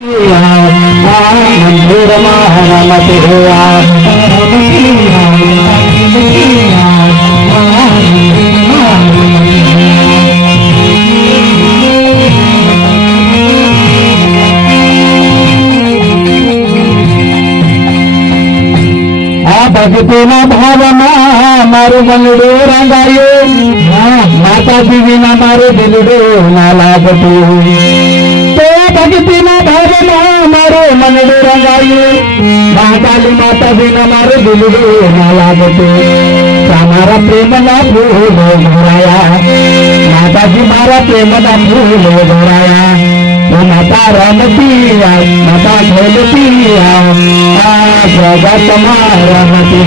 मंदिर महारमती ભક્તિના ભાવમાં મારું મનડું રંગાયું, માતાજી વિના મારું દિલડું ના લાગતું. તે ભક્તિના ભાવમાં મારું મનડું રંગાયું, માતા વિના મારું દિલડું ના લાગતું. તમારા પ્રેમના ફૂલો ભરાયા, માતાજી મારા પ્રેમના ફૂલો ભરાયા. માતા રમતી માતા ખેલતી જગતમાં રમતી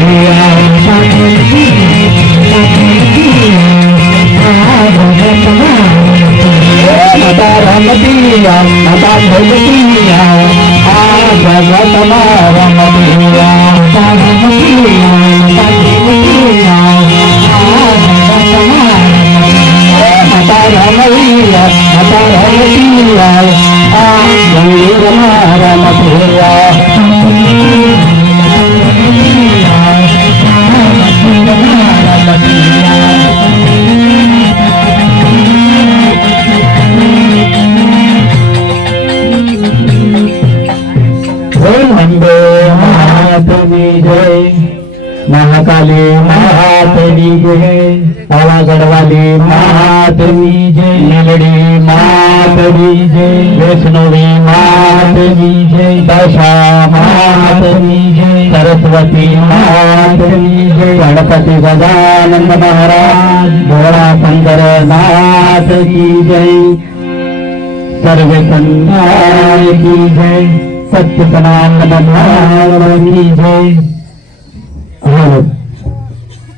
માતા રમતી માતા ખેલતી જગતમાં महाकाली महातनी जय, पावागढ़वाली महातनी जय, नीलड़ी महातनी जय, वैष्णवी महातनी जय, दशा महातनी जय, सरस्वती महातनी जय, गणपति गजानंद महाराज भोला शंकर नाथ की जय, सर्वे संतान की जय, सत्य सनातन धर्म की जय.